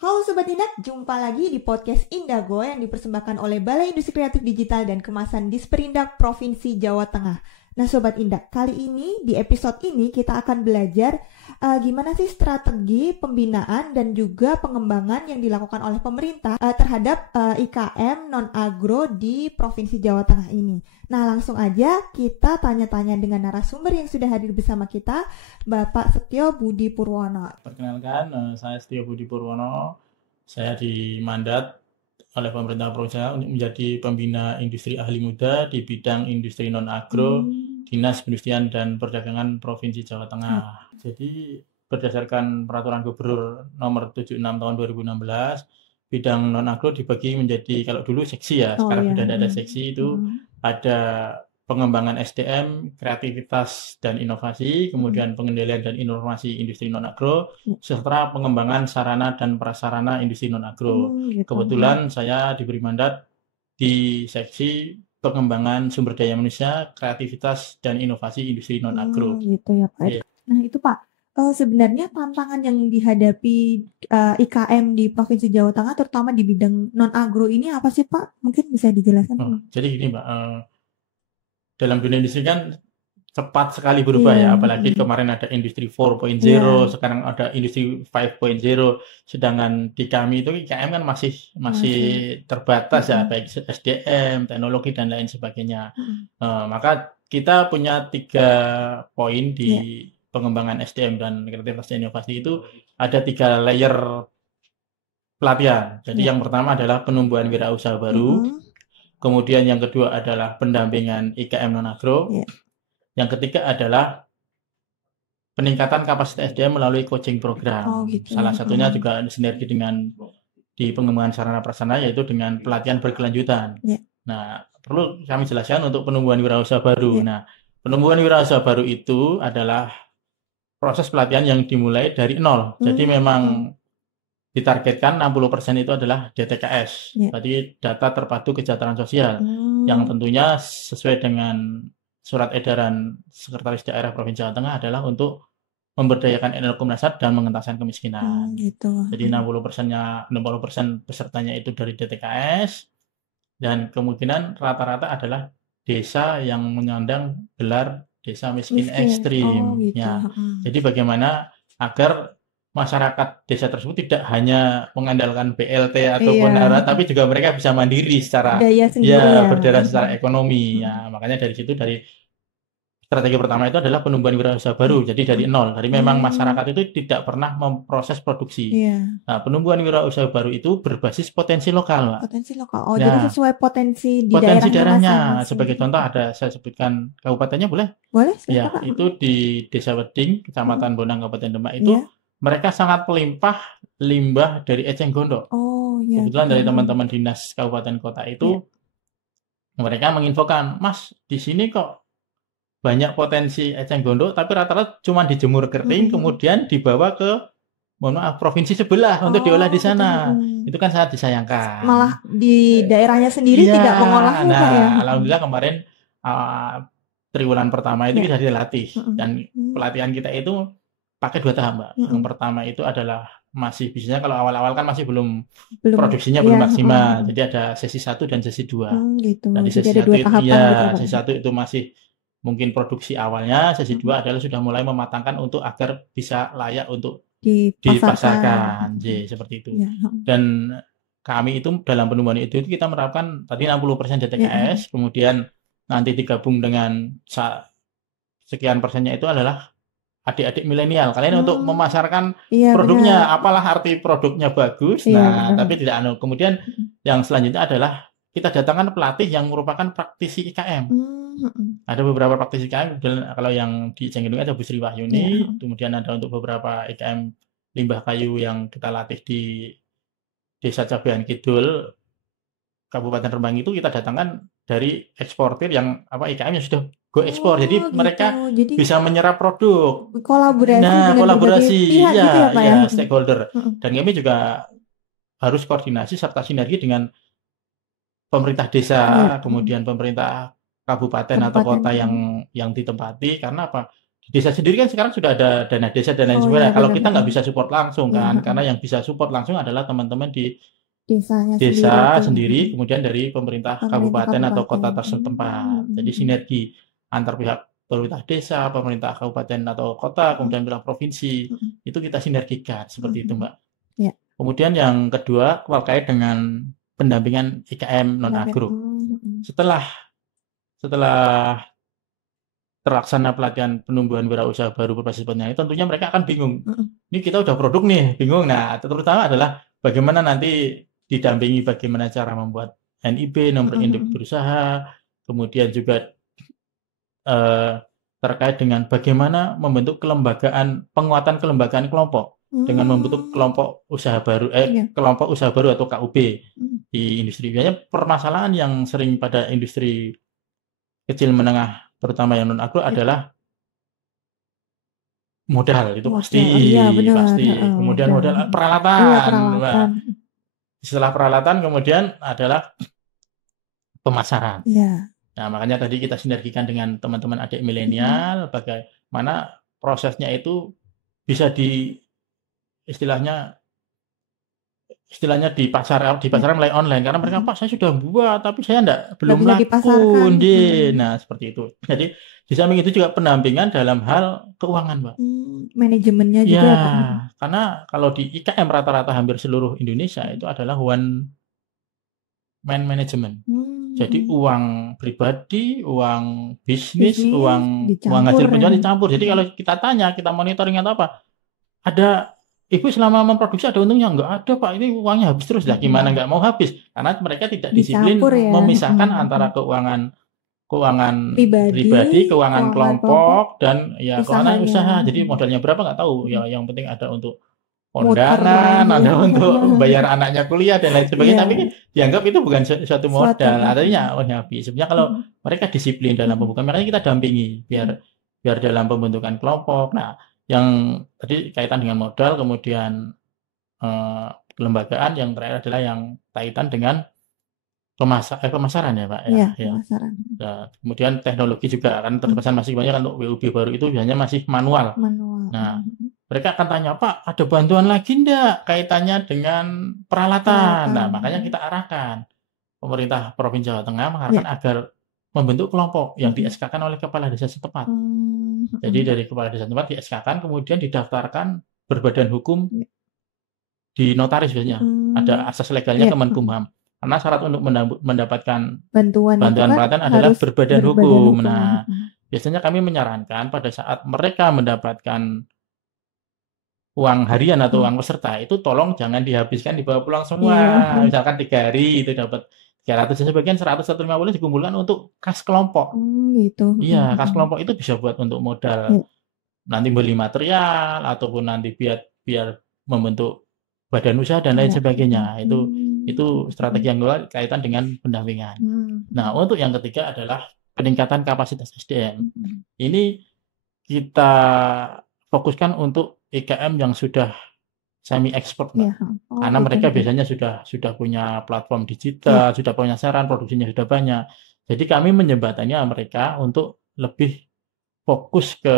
Halo Sobat Indak, jumpa lagi di podcast Indago yang dipersembahkan oleh Balai Industri Kreatif Digital dan Kemasan Disperindak Provinsi Jawa Tengah. Nah Sobat Indak, kali ini di episode ini kita akan belajar gimana sih strategi pembinaan dan juga pengembangan yang dilakukan oleh pemerintah terhadap IKM non-agro di Provinsi Jawa Tengah ini. Nah langsung aja kita tanya-tanya dengan narasumber yang sudah hadir bersama kita, Bapak Setio Budi Purwono. Perkenalkan, saya Setio Budi Purwono. Saya dimandat oleh pemerintah provinsi untuk menjadi pembina industri ahli muda di bidang industri non-agro, Dinas Perindustrian dan Perdagangan Provinsi Jawa Tengah. Jadi berdasarkan Peraturan Gubernur Nomor 76 Tahun 2016, bidang non-agro dibagi menjadi, kalau dulu seksi ya, sekarang sudah ada seksi itu, ada pengembangan SDM, kreativitas dan inovasi, kemudian pengendalian dan inovasi industri non-agro, serta pengembangan sarana dan prasarana industri non-agro. Kebetulan saya diberi mandat di seksi pengembangan sumber daya manusia, kreativitas dan inovasi industri non-agro. Gitu ya Pak. Yeah. Nah itu Pak, sebenarnya tantangan yang dihadapi IKM di Provinsi Jawa Tengah, terutama di bidang non-agro ini apa sih Pak? Mungkin bisa dijelaskan. Jadi gini Mbak, dalam dunia industri kan cepat sekali berubah ya, apalagi kemarin ada industri 4.0, sekarang ada industri 5.0, sedangkan di kami itu IKM kan masih terbatas ya, baik SDM, teknologi dan lain sebagainya. Maka kita punya 3 poin di pengembangan SDM dan kreativitas dan inovasi itu, ada 3 layer pelatihan. Jadi yang pertama adalah penumbuhan wirausaha baru, kemudian yang kedua adalah pendampingan IKM non-agro, yang ketiga adalah peningkatan kapasitas SDM melalui coaching program. Salah satunya juga sinergi dengan di pengembangan sarana prasarana, yaitu dengan pelatihan berkelanjutan. Nah, perlu kami jelaskan untuk penumbuhan wirausaha baru. Nah, penumbuhan wirausaha baru itu adalah proses pelatihan yang dimulai dari nol. Jadi memang ditargetkan 60% itu adalah DTKS, berarti data terpadu kesejahteraan sosial, yang tentunya sesuai dengan surat edaran Sekretaris Daerah Provinsi Jawa Tengah adalah untuk memberdayakan energi masyarakat dan mengentasan kemiskinan. Jadi 60% pesertanya itu dari DTKS, dan kemungkinan rata-rata adalah desa yang menyandang gelar desa miskin ekstrim. Jadi bagaimana agar masyarakat desa tersebut tidak hanya mengandalkan BLT ataupun tapi juga mereka bisa mandiri secara berdaya secara ekonomi. Ya, makanya dari situ, dari strategi pertama itu adalah penumbuhan wirausaha baru. Jadi dari nol. Dari memang masyarakat itu tidak pernah memproses produksi. Nah, penumbuhan wirausaha baru itu berbasis potensi lokal, Pak. Potensi lokal. Jadi sesuai potensi di daerahnya. Sebagai contoh ada, saya sebutkan kabupatennya boleh? Boleh. Ya, itu di Desa Weding, Kecamatan Bonang, Kabupaten Demak itu mereka sangat melimpah limbah dari eceng gondok. Kebetulan dari teman-teman dinas kabupaten kota itu mereka menginfokan, Mas, di sini kok banyak potensi eceng gondok, tapi rata-rata cuma dijemur kering, kemudian dibawa ke provinsi sebelah untuk diolah di sana. Itu kan sangat disayangkan. Malah di daerahnya sendiri tidak mengolahnya. Nah, alhamdulillah kemarin triwulan pertama itu kita dilatih, dan pelatihan kita itu pakai 2 tahap, Mbak. Yang pertama itu adalah masih, biasanya kalau awal-awal kan masih belum produksinya belum maksimal. Jadi ada sesi 1 dan sesi 2. Jadi sesi 1 itu sesi 1 itu masih mungkin produksi awalnya, sesi 2 adalah sudah mulai mematangkan untuk agar bisa layak untuk dipasarkan. Seperti itu. Dan kami itu dalam penumbuhan itu kita menerapkan tadi 60% DTKS, kemudian nanti digabung dengan sekian persennya itu adalah adik-adik milenial. Kalian untuk memasarkan produknya, apalah arti produknya bagus. Tapi tidak kemudian yang selanjutnya adalah kita datangkan pelatih yang merupakan praktisi IKM. Ada beberapa praktisi IKM, kalau yang di Cengendung ada Bu Sri Wahyuni, kemudian ada untuk beberapa IKM limbah kayu yang kita latih di Desa Cabean Kidul, Kabupaten Rembang, itu kita datangkan dari eksportir yang IKM yang sudah go ekspor. Jadi mereka bisa menyerap produk. Kolaborasi stakeholder. Dan kami juga harus koordinasi serta sinergi dengan pemerintah desa, kemudian pemerintah kabupaten atau kota yang ditempati, karena apa? Di desa sendiri kan sekarang sudah ada dana desa dan lain sebagainya. Kalau kita nggak bisa support langsung kan, karena yang bisa support langsung adalah teman-teman di desa sendiri, kemudian dari pemerintah kabupaten atau kota setempat. Jadi sinergi antar pihak pemerintah desa, pemerintah kabupaten atau kota, kemudian pemerintah provinsi, itu kita sinergikan seperti itu, Mbak. Ya. Kemudian yang kedua terkait dengan pendampingan IKM non-agro. Setelah terlaksana pelatihan penumbuhan wirausaha baru berbasis petani, tentunya mereka akan bingung. Ini kita udah produk nih, bingung. Nah, terutama adalah bagaimana nanti didampingi bagaimana cara membuat NIB, nomor induk berusaha, kemudian juga terkait dengan bagaimana membentuk penguatan kelembagaan kelompok dengan membentuk kelompok usaha baru, kelompok usaha baru atau KUB di industri. Biasanya permasalahan yang sering pada industri kecil menengah, terutama yang non agro adalah modal, itu pasti. Kemudian modal peralatan. Setelah peralatan kemudian adalah pemasaran. Nah, makanya tadi kita sinergikan dengan teman-teman adik milenial, bagaimana prosesnya itu bisa istilahnya di pasaran mulai online, karena mereka, Pak, saya sudah buat tapi saya belum laku. Nah, seperti itu. Jadi di samping itu juga pendampingan dalam hal keuangan, Mbak. Manajemennya juga. Karena kalau di IKM rata-rata hampir seluruh Indonesia itu adalah one man management. Jadi uang pribadi, uang bisnis, uang hasil penjualan dicampur. Jadi kalau kita tanya, kita monitoring atau apa, ada Ibu selama memproduksi ada untungnya? Enggak ada, Pak, ini uangnya habis terus. Gimana nggak mau habis? Karena mereka tidak disiplin memisahkan antara keuangan pribadi, keuangan kelompok, dan keuangan usaha. Jadi modalnya berapa nggak tahu. Yang penting ada untuk kondangan, ada untuk bayar anaknya kuliah dan lain sebagainya. Tapi dianggap itu bukan suatu modal. Artinya habis. Sebenarnya kalau mereka disiplin dalam pembukaan, makanya kita dampingi biar dalam pembentukan kelompok. Nah, yang tadi kaitan dengan modal, kemudian kelembagaan, yang terakhir adalah yang kaitan dengan pemasaran ya, Pak. Pemasaran. Nah, kemudian teknologi juga kan terkesan masih banyak untuk WUB baru itu biasanya masih manual. Nah, mereka akan tanya, Pak, ada bantuan lagi enggak kaitannya dengan peralatan? Nah, makanya kita arahkan pemerintah Provinsi Jawa Tengah mengarahkan agar membentuk kelompok yang di-SK-kan oleh kepala desa setempat. Jadi dari kepala desa setempat di-SK-kan, kemudian didaftarkan berbadan hukum di notaris biasanya. Ada asas legalnya Kemenkumham. Karena syarat untuk mendapatkan bantuan pelatihan adalah berbadan hukum. Nah, biasanya kami menyarankan pada saat mereka mendapatkan uang harian atau uang peserta, itu tolong jangan dihabiskan, dibawa pulang semua. Misalkan 3 hari itu dapat 300, sebagian 100-150 dikumpulkan untuk kas kelompok. Iya, kas kelompok itu bisa buat untuk modal nanti beli material, ataupun nanti biar membentuk badan usaha dan lain sebagainya. Itu strategi yang kaitan dengan pendampingan. Nah, untuk yang ketiga adalah peningkatan kapasitas SDM. Ini kita fokuskan untuk IKM yang sudah semi expert, karena mereka biasanya sudah punya platform digital, sudah punya saran, produksinya sudah banyak. Jadi kami menjembatani mereka untuk lebih fokus ke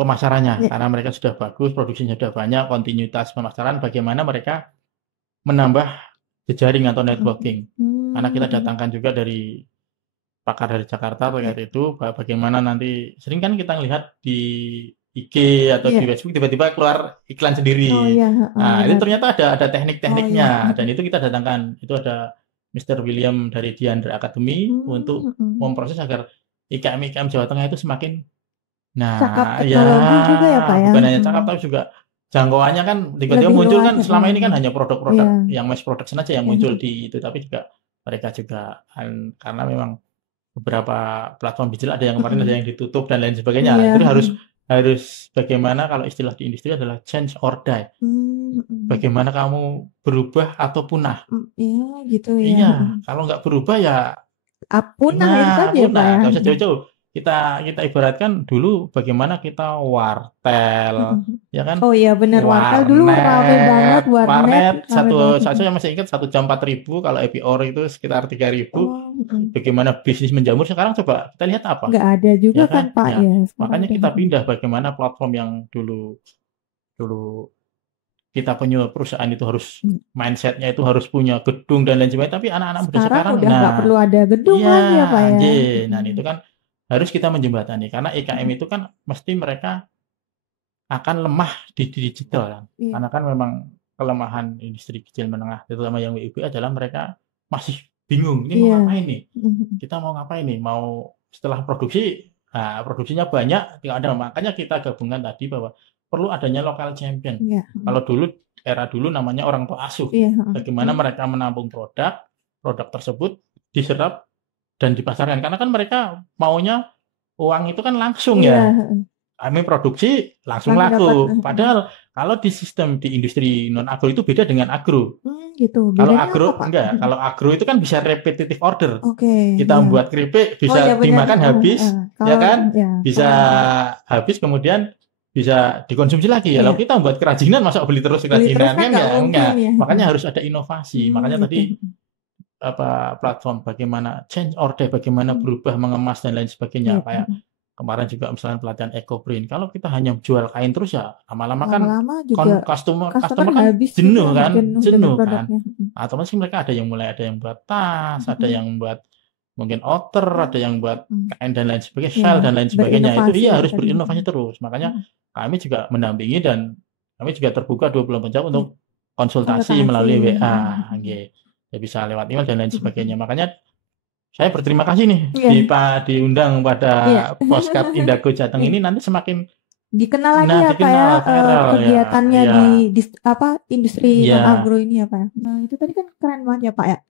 pemasarannya, karena mereka sudah bagus, produksinya sudah banyak, kontinuitas pemasaran, bagaimana mereka menambah jejaring atau networking. Karena kita datangkan juga dari pakar dari Jakarta terkait itu, bagaimana nanti sering kan kita lihat di IG atau di Facebook tiba-tiba keluar iklan sendiri. Nah, itu ternyata ada teknik-tekniknya, dan itu kita datangkan. Itu ada Mr. William dari Diandra Academy untuk memproses agar IKM Jawa Tengah itu semakin cakap teknologi juga ya, Pak, ya. Bukan hanya cakap, tapi juga jangkauannya kan tiba-tiba muncul kan. Selama ini kan hanya produk-produk yang mass production aja yang muncul di itu, tapi juga mereka juga karena memang beberapa platform digital ada yang kemarin ada yang ditutup dan lain sebagainya. Itu harus bagaimana, kalau istilah di industri adalah change or die. Bagaimana kamu berubah atau punah. Iya, kalau nggak berubah ya punah itu saja, Pak, ya. Nggak usah jauh-jauh. Kita ibaratkan dulu bagaimana kita wartel, ya kan? Oh iya benar, wartel dulu ramai banget, warnet saya masih ingat 1 jam 4.000, kalau happy hour itu sekitar 3.000. bagaimana bisnis menjamur, sekarang coba kita lihat apa? Nggak ada juga Ya kan kan? Pak Ya, ya. makanya kita pindah bagaimana platform yang dulu kita punya perusahaan itu harus mindsetnya itu harus punya gedung dan lain sebagainya, tapi anak-anak muda sekarang udah nggak perlu ada gedung lagi ya Pak ya. Nah itu kan harus kita menjembatani, karena IKM itu kan mesti mereka akan lemah di digital kan. Karena kan memang kelemahan industri kecil menengah terutama yang WIB adalah mereka masih bingung ini mau ngapain nih, kita mau ngapain nih, mau setelah produksi, nah, produksinya banyak tidak ada, makanya kita gabungkan tadi bahwa perlu adanya local champion. Kalau era dulu namanya orang tua asuh, bagaimana mereka menampung produk tersebut diserap dan dipasarkan, karena kan mereka maunya uang itu kan langsung ya. Kami produksi langsung laku. Padahal kalau di sistem di industri non agro itu beda dengan agro. Gitu. Kalau agro enggak, kalau agro itu kan bisa repetitive order. Kita membuat keripik bisa dimakan habis, ya kan? Bisa habis kemudian bisa dikonsumsi lagi. Kalau kita membuat kerajinan masa beli terus kerajinan kan enggak. Makanya harus ada inovasi. Makanya tadi platform bagaimana change order, bagaimana berubah mengemas dan lain sebagainya. Kayak kemarin juga misalnya pelatihan EcoPrint. Kalau kita hanya jual kain terus ya lama-lama kan customer kan jenuh kan. Atau masih mereka ada yang buat tas, ada yang buat mungkin outer, ada yang buat kain dan lain sebagainya, shell dan lain sebagainya. Itu harus berinovasi terus. Makanya kami juga mendampingi dan kami juga terbuka 24 jam untuk konsultasi melalui WA. Ya bisa lewat email dan lain sebagainya. Makanya saya berterima kasih nih diundang pada podcast Indago Jateng ini, nanti semakin dikenal lagi ya Pak ya, kegiatannya di industri non agro ini ya Pak ya. Nah itu tadi kan keren banget ya Pak ya.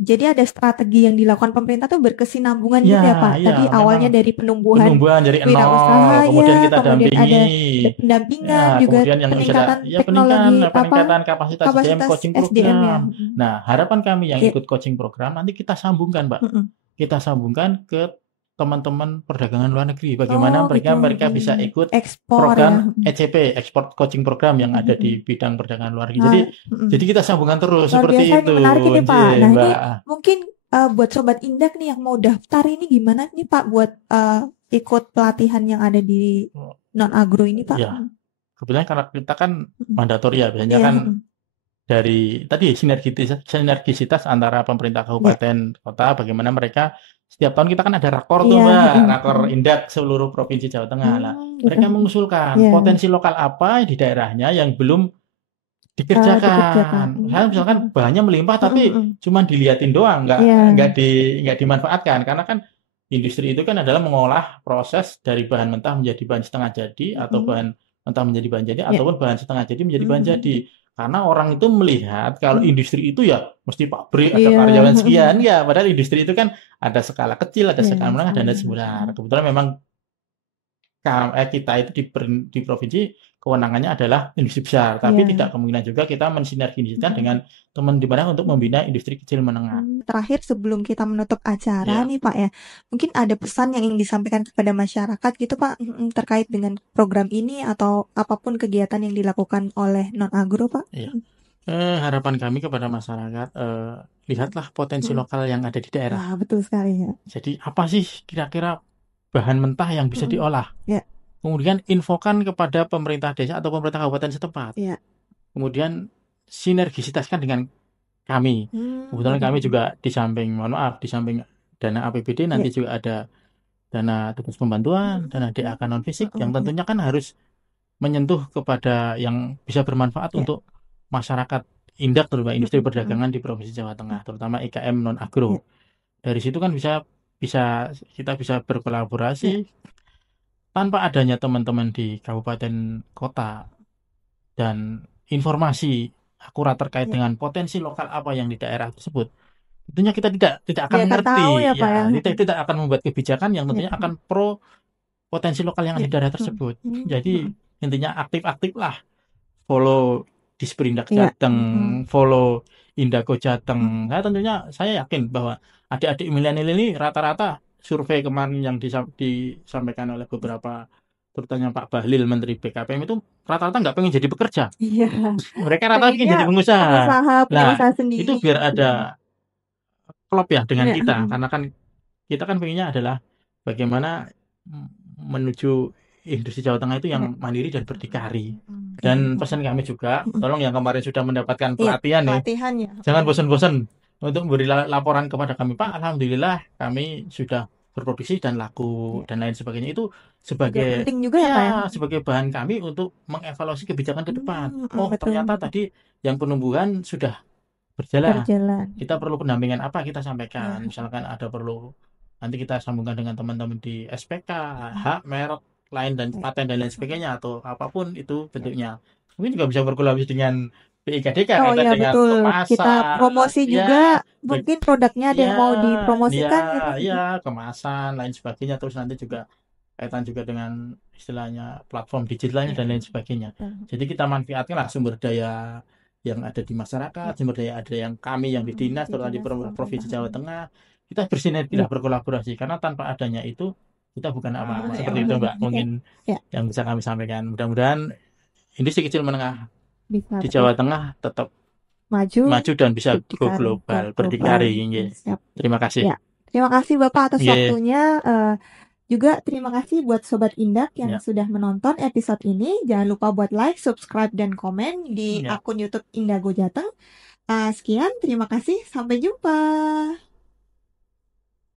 Jadi ada strategi yang dilakukan pemerintah tuh berkesinambungan gitu ya Pak. Tadi awalnya dari penumbuhan dari wirausaha, kemudian kita kemudian dampingi, ada pendampingan juga, kemudian yang peningkatan teknologi, peningkatan kapasitas coaching program. ya. Nah harapan kami yang ikut coaching program nanti kita sambungkan Mbak, kita sambungkan ke teman-teman perdagangan luar negeri, bagaimana mereka bisa ikut program ECP, Export Coaching Program yang ada di bidang perdagangan luar negeri. Jadi kita sambungkan terus seperti itu. Menarik ini Pak. Nah ini mungkin buat Sobat Indak nih yang mau daftar ini gimana nih Pak buat ikut pelatihan yang ada di non agro ini Pak? Ya, kebetulan karena kita kan mandatori ya, biasanya kan dari tadi sinergisitas antara pemerintah kabupaten kota, bagaimana mereka setiap tahun kita kan ada rakor tuh Mbak, rakor Indak seluruh provinsi Jawa Tengah. Nah, mereka mengusulkan potensi lokal apa di daerahnya yang belum dikerjakan. Misalkan bahannya melimpah tapi cuma diliatin doang, nggak dimanfaatkan, karena kan industri itu kan adalah mengolah proses dari bahan mentah menjadi bahan setengah jadi, atau bahan mentah menjadi bahan jadi, ataupun bahan setengah jadi menjadi bahan jadi. Karena orang itu melihat kalau industri itu ya mesti pabrik, ada karyawan sekian, padahal industri itu kan ada skala kecil, ada skala menengah, dan ada besar. Kebetulan memang kita itu di provinsi kewenangannya adalah industri besar, tapi tidak kemungkinan juga kita mensinergisikan dengan teman di mana untuk membina industri kecil menengah. Terakhir sebelum kita menutup acara nih Pak ya, mungkin ada pesan yang ingin disampaikan kepada masyarakat gitu Pak terkait dengan program ini atau apapun kegiatan yang dilakukan oleh non agro Pak? Harapan kami kepada masyarakat, lihatlah potensi lokal yang ada di daerah. Betul sekali ya. Jadi apa sih kira-kira bahan mentah yang bisa diolah? Kemudian infokan kepada pemerintah desa atau pemerintah kabupaten setempat. Kemudian sinergisitaskan dengan kami. Kebetulan kami juga di samping dana APBD nanti juga ada dana tugas pembantuan, dana DAK non fisik yang tentunya kan harus menyentuh kepada yang bisa bermanfaat untuk masyarakat Indak, terutama industri perdagangan di Provinsi Jawa Tengah, terutama IKM non agro. Dari situ kan kita bisa berkolaborasi tanpa adanya teman-teman di kabupaten kota dan informasi akurat terkait dengan potensi lokal apa yang di daerah tersebut. Tentunya kita tidak akan mengerti, kita tidak akan membuat kebijakan yang tentunya akan pro potensi lokal yang ada di daerah tersebut. Jadi intinya aktif-aktiflah, follow Disperindak Jateng, follow Indago Jateng. Tentunya saya yakin bahwa adik-adik milenial ini rata-rata survei kemarin yang disampaikan oleh beberapa, terutama Pak Bahlil, Menteri BKPM, itu rata-rata nggak pengen jadi pekerja. Mereka rata-rata ingin jadi pengusaha. Nah, itu biar ada klop ya dengan kita, karena kan kita kan pengennya adalah bagaimana menuju industri Jawa Tengah itu yang mandiri dan berdikari. Dan pesan kami juga, tolong yang kemarin sudah mendapatkan pelatihan nih, jangan bosan-bosan untuk memberi laporan kepada kami, Pak, alhamdulillah kami sudah berproduksi dan laku dan lain sebagainya. Itu sebagai penting juga ya, Pak ya? Sebagai bahan kami untuk mengevaluasi kebijakan ke depan. Ternyata tadi yang penumbuhan sudah berjalan. Kita perlu pendampingan apa, kita sampaikan. Misalkan ada perlu, nanti kita sambungkan dengan teman-teman di SPK, hak merek lain dan paten dan lain sebagainya, atau apapun itu bentuknya. Mungkin juga bisa berkolaborasi dengan BIKDK, iya, dengan betul. Kemasan, kita promosi juga, mungkin produknya ada yang mau dipromosikan gitu. Kemasan lain sebagainya. Terus nanti juga kaitan juga dengan istilahnya platform digitalnya dan lain sebagainya. Jadi kita manfaatkanlah sumber daya yang ada di masyarakat, sumber daya ada yang kami yang di dinas, terutama di Provinsi Jawa Tengah, kita bersinergi lah, berkolaborasi, karena tanpa adanya itu kita bukan apa-apa. Seperti itu Mbak, mungkin yang bisa kami sampaikan. Mudah-mudahan industri kecil menengah di Jawa Tengah tetap maju dan bisa go global, berdikari. Terima kasih. Terima kasih Bapak atas waktunya. Juga terima kasih buat Sobat Indak yang sudah menonton episode ini. Jangan lupa buat like, subscribe, dan komen di akun YouTube Indago Jateng. Sekian, terima kasih. Sampai jumpa.